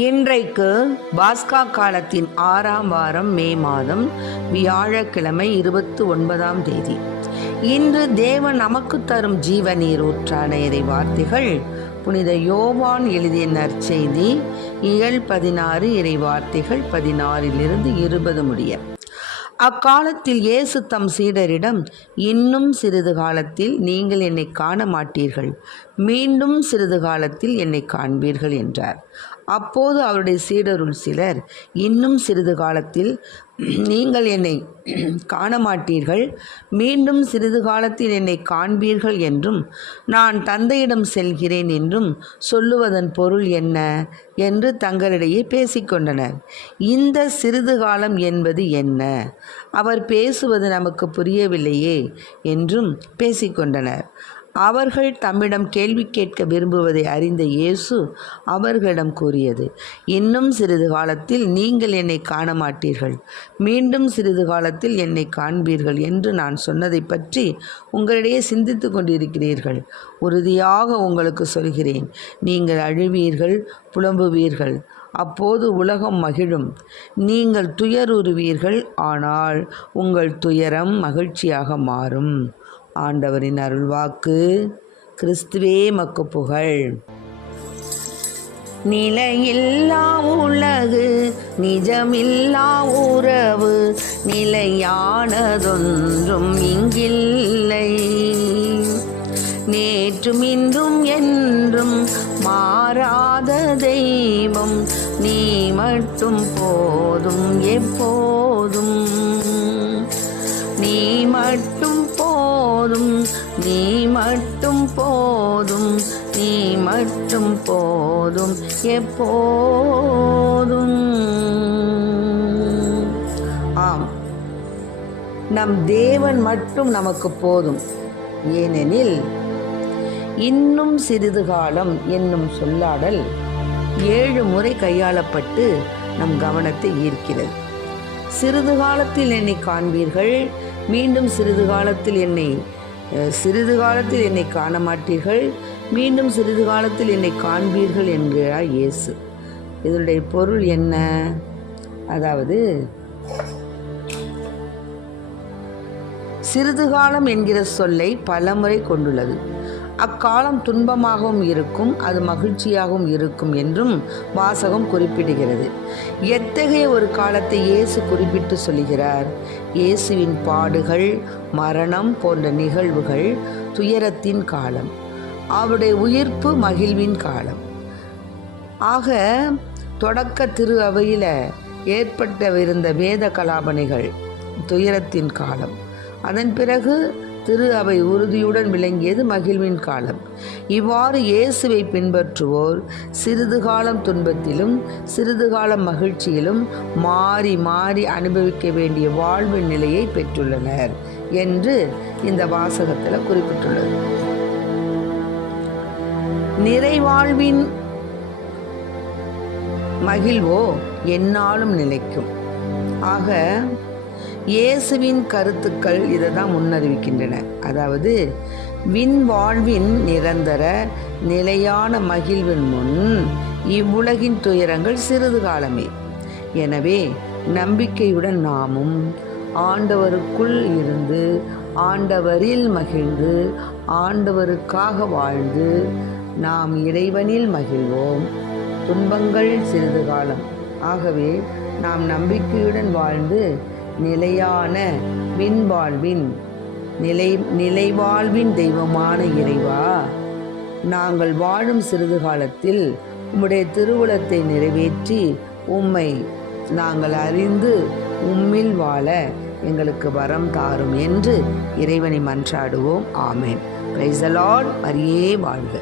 இன்றைக்கு பாஸ்கா காலத்தின் 6ஆம் வாரம் மே மாதம் வியாழக்கிழமை 29ஆம் தேதி. இன்று தேவன் நமக்கு தரும் ஜீவ நீர் ஊற்றான இறை வார்த்தைகள் புனித யோவான் எழுதிய நற்செய்தி இயல் 16 இறை வார்த்தைகள் 16 20 முடிய. அக்காலத்தில் இயேசு தம் சீடரிடம், இன்னும் சிறிது காலத்தில் நீங்கள் என்னை காண மாட்டீர்கள், மீண்டும் சிறிது காலத்தில் என்னை காண்பீர்கள் என்றார். அப்போது அவருடைய சீடருள் சிலர், இன்னும் சிறிது காலத்தில் நீங்கள் என்னை காண மாட்டீர்கள், மீண்டும் சிறிது காலத்தில் என்னை காண்பீர்கள் என்றும், நான் தந்தையிடம் செல்கிறேன் என்றும் சொல்லுவதன் பொருள் என்ன என்று தங்களிடையே பேசிக்கொண்டனர். இந்த சிறிது காலம் என்பது என்ன? அவர் பேசுவது நமக்கு புரியவில்லையே என்றும் பேசிக்கொண்டனர். அவர்கள் தம்மிடம் கேள்வி கேட்க விரும்புவதை அறிந்த இயேசு அவர்களிடம் கூறியது, இன்னும் சிறிது காலத்தில் நீங்கள் என்னை காண மாட்டீர்கள், மீண்டும் சிறிது காலத்தில் என்னை காண்பீர்கள் என்று நான் சொன்னதை பற்றி உங்களிடையே சிந்தித்து கொண்டிருக்கிறீர்கள். உறுதியாக உங்களுக்கு சொல்கிறேன், நீங்கள் அழுவீர்கள், புலம்புவீர்கள், அப்போது உலகம் மகிழும். நீங்கள் துயருறுவீர்கள், ஆனால் உங்கள் துயரம் மகிழ்ச்சியாக மாறும். ஆண்டவரின் அருள்வாக்கு. கிறிஸ்துவே மக்கு புகழ். நிலையில்லா உலகு, நிஜமில்லா உறவு, நிலையானதொன்றும் இங்கில்லை. நேற்றும் இன்றும் என்றும் மாறாத தெய்வம், நீ மட்டும் போதும் எப்போதும். நீ மட்டும் போதும், நீ மட்டும் போதும், நீ மட்டும் போதும் எப்போதும். ஆம், நம் தேவன் மட்டும் நமக்கு போதும். ஏனெனில் இன்னும் சிறிது காலம் என்னும் சொல்லாடல் 7 முறை கையாளப்பட்டு நம் கவனத்தை ஈர்க்கிறது. சிறிது காலத்தில் என்னை காண்பீர்கள், மீண்டும் சிறிது காலத்தில் என்னை காண மாட்டீர்கள், மீண்டும் சிறிது காலத்தில் என்னை காண்பீர்கள் என்கிறார் இயேசு. இதனுடைய பொருள் என்ன? அதாவது சிறிது காலம் என்கிற சொல்லை பலமுறை கொண்டுள்ளது. அக்காலம் துன்பமாகவும் இருக்கும், அது மகிழ்ச்சியாகவும் இருக்கும் என்றும் வாசகம் குறிப்பிடுகிறது. எத்தகைய ஒரு காலத்தை இயேசு குறிப்பிட்டு சொல்கிறார்? இயேசுவின் பாடுகள், மரணம் போன்ற நிகழ்வுகள் துயரத்தின் காலம், அவருடைய உயிர்ப்பு மகிழ்வின் காலம். ஆக தொடக்க திரு அவையில் ஏற்பட்டவிருந்த வேத கலாபனைகள் துயரத்தின் காலம். அதன் பிறகு திரு அவை உறுதியுடன் விளங்கியது மகிழ்வின் காலம். இவ்வாறு இயேசுவை பின்பற்றுவோர் சிறிது காலம் துன்பத்திலும் சிறிது காலம் மகிழ்ச்சியிலும் மாறி மாறி அனுபவிக்க வேண்டிய வாழ்வின் நிலையை பெற்றுள்ளனர் என்று இந்த வாசகத்தில் குறிப்பிட்டுள்ளது. நிறைவாழ்வின் மகிழ்வோ எந்நாளும் நிலைக்கும். ஆக இயேசுவின் கருத்துக்கள் இதை தான் முன்னறிவிக்கின்றன. அதாவது விண்வாழ்வின் நிரந்தர நிலையான மகிழ்வின் முன் இவ்வுலகின் துயரங்கள் சிறிது காலமே. எனவே நம்பிக்கையுடன் நாமும் ஆண்டவருக்குள் இருந்து ஆண்டவரில் மகிழ்ந்து ஆண்டவருக்காக வாழ்ந்து நாம் இறைவனில் மகிழ்வோம். துன்பங்கள் சிறிது காலம். ஆகவே நாம் நம்பிக்கையுடன் வாழ்ந்து நிலையான நிலைவாழ்வின் தெய்வமான இறைவா, நாங்கள் வாழும் சிறிது காலத்தில் உம்முடைய திருவுளத்தை நிறைவேற்றி உம்மை நாங்கள் அறிந்து உம்மில் வாழ எங்களுக்கு வரம் தாரும் என்று இறைவனை மன்றாடுவோம். ஆமென். Praise the lord. மரியே வாழ்க.